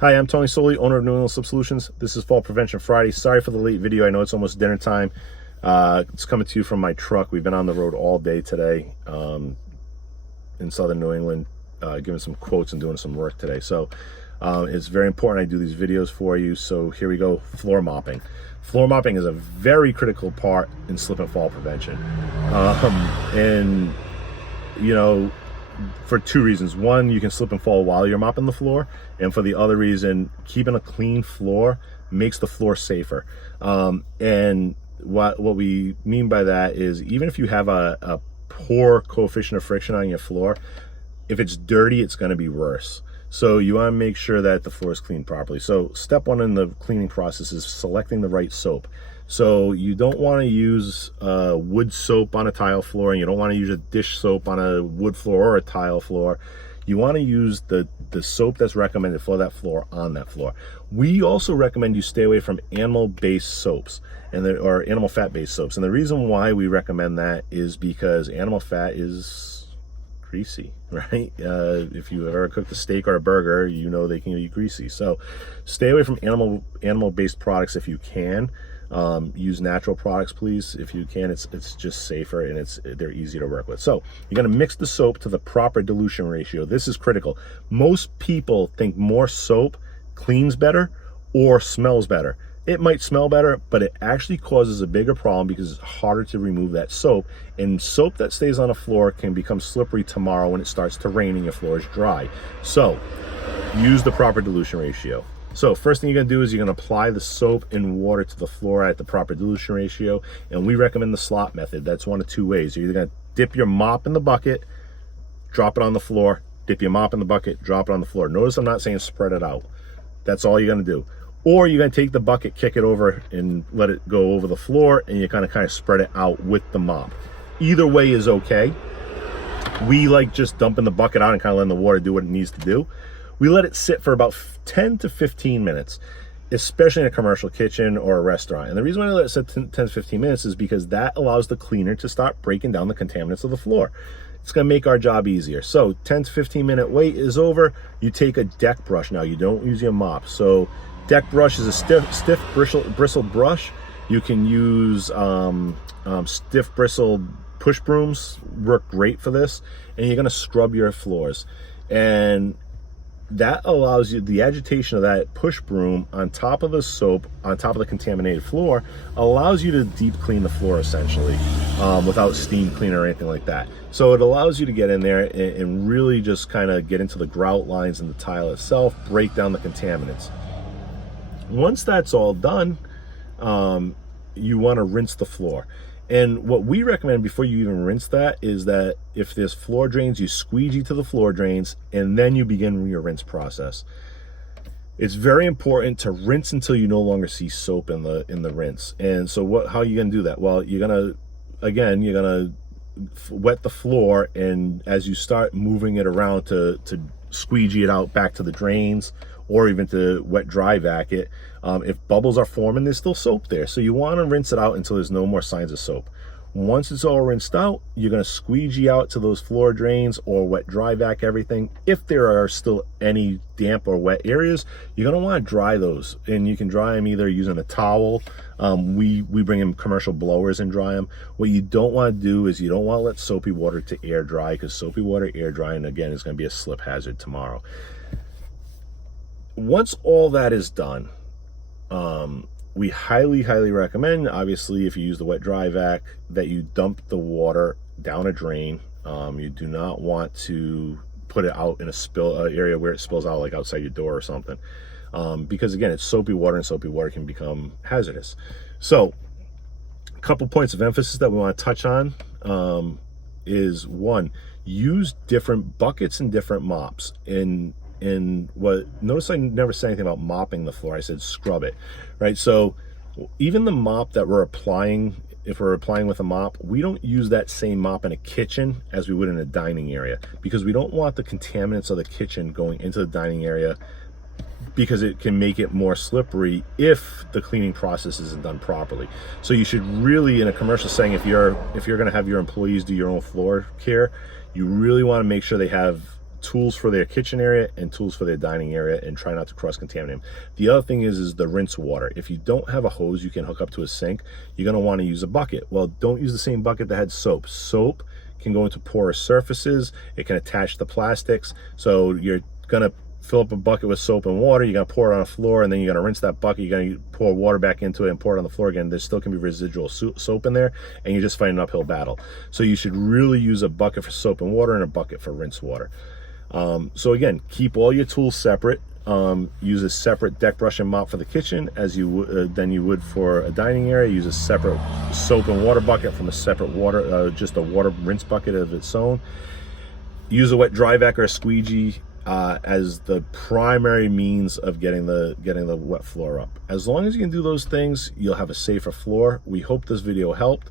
Hi, I'm Tony Soli, owner of New England Slip Solutions. This is Fall Prevention Friday. Sorry for the late video. I know it's almost dinner time. It's coming to you from my truck. We've been on the road all day today in southern New England, giving some quotes and doing some work today. So it's very important I do these videos for you. So here we go, floor mopping. Floor mopping is a very critical part in slip and fall prevention. And, you know, for two reasons. One, you can slip and fall while you're mopping the floor, and for the other reason, keeping a clean floor makes the floor safer. And what we mean by that is, even if you have a poor coefficient of friction on your floor, if it's dirty, it's going to be worse. So you want to make sure that the floor is cleaned properly. So step one in the cleaning process is selecting the right soap. So you don't want to use wood soap on a tile floor, and you don't want to use a dish soap on a wood floor or a tile floor. You want to use the soap that's recommended for that floor on that floor. We also recommend you stay away from animal-based soaps or animal fat-based soaps. And the reason why we recommend that is because animal fat is greasy, right? If you ever cooked a steak or a burger, you know they can be greasy. So stay away from animal-based products if you can. Use natural products, please, if you can. It's just safer, and they're easy to work with. So you're going to mix the soap to the proper dilution ratio. This is critical. Most people think more soap cleans better or smells better. It might smell better, but it actually causes a bigger problem because it's harder to remove that soap, and soap that stays on a floor can become slippery tomorrow when it starts to rain and your floor is dry. So use the proper dilution ratio. So first thing you're going to do is you're going to apply the soap and water to the floor at the proper dilution ratio, and we recommend the slop method. That's one of two ways. You're either going to dip your mop in the bucket, drop it on the floor, dip your mop in the bucket, drop it on the floor. Notice I'm not saying spread it out. That's all you're going to do. Or you're going to take the bucket, kick it over, and let it go over the floor, and you're going to kind of spread it out with the mop. Either way is okay. We like just dumping the bucket out and kind of letting the water do what it needs to do. We let it sit for about 10 to 15 minutes, especially in a commercial kitchen or a restaurant. And the reason why I let it sit 10 to 15 minutes is because that allows the cleaner to start breaking down the contaminants of the floor. It's going to make our job easier. So 10 to 15 minute wait is over. You take a deck brush now. You don't use your mop. So deck brush is a stiff bristled brush. You can use stiff bristled push brooms. Work great for this. And you're going to scrub your floors. And that allows you, the agitation of that push broom on top of the soap, on top of the contaminated floor, allows you to deep clean the floor essentially, without steam cleaner or anything like that. So it allows you to get in there and really just kind of get into the grout lines in the tile itself, break down the contaminants. Once that's all done, you want to rinse the floor. And what we recommend before you even rinse that is that if there's floor drains, you squeegee to the floor drains, and then you begin your rinse process. It's very important to rinse until you no longer see soap in the rinse. And so how are you going to do that? Well, you're going to wet the floor, and as you start moving it around to squeegee it out back to the drains, or even to wet dry vac it, if bubbles are forming, there's still soap there. So you want to rinse it out until there's no more signs of soap. Once it's all rinsed out, you're going to squeegee out to those floor drains or wet dry vac everything. If there are still any damp or wet areas, you're going to want to dry those, and you can dry them either using a towel. We bring in commercial blowers and dry them. What you don't want to do is you don't want to let soapy water to air dry, because soapy water air drying, again, is going to be a slip hazard tomorrow. Once all that is done, we highly recommend, obviously, if you use the wet dry vac, that you dump the water down a drain. You do not want to put it out in a area where it spills out, like outside your door or something, because again, it's soapy water, and soapy water can become hazardous. So a couple points of emphasis that we want to touch on is, one, use different buckets and different mops. Notice I never said anything about mopping the floor. I said scrub it, right? So even the mop that we're applying, if we're applying with a mop, we don't use that same mop in a kitchen as we would in a dining area, because we don't want the contaminants of the kitchen going into the dining area, because it can make it more slippery if the cleaning process isn't done properly. So you should really, in a commercial setting, if you're going to have your employees do your own floor care, you really want to make sure they have tools for their kitchen area and tools for their dining area, and try not to cross-contaminate them. The other thing is the rinse water. If you don't have a hose you can hook up to a sink, you're going to want to use a bucket. Well, don't use the same bucket that had soap. Soap can go into porous surfaces. It can attach to plastics. So you're going to fill up a bucket with soap and water, you're going to pour it on the floor, and then you're going to rinse that bucket, you're going to pour water back into it and pour it on the floor again. There still can be residual soap in there, and you're just fighting an uphill battle. So you should really use a bucket for soap and water and a bucket for rinse water. So again, keep all your tools separate. Use a separate deck brush and mop for the kitchen as you than you would for a dining area. Use a separate soap and water bucket from a separate water, just a water rinse bucket of its own. Use a wet dry vac or a squeegee as the primary means of getting the wet floor up. As long as you can do those things, you'll have a safer floor. We hope this video helped.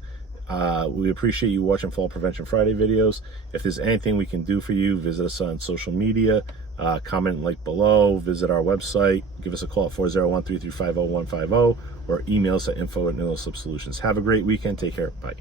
We appreciate you watching Fall Prevention Friday videos. If there's anything we can do for you, visit us on social media, comment and like below, visit our website, give us a call at 401-335-0150, or email us at info@NewellSubSolutions. Have a great weekend. Take care. Bye.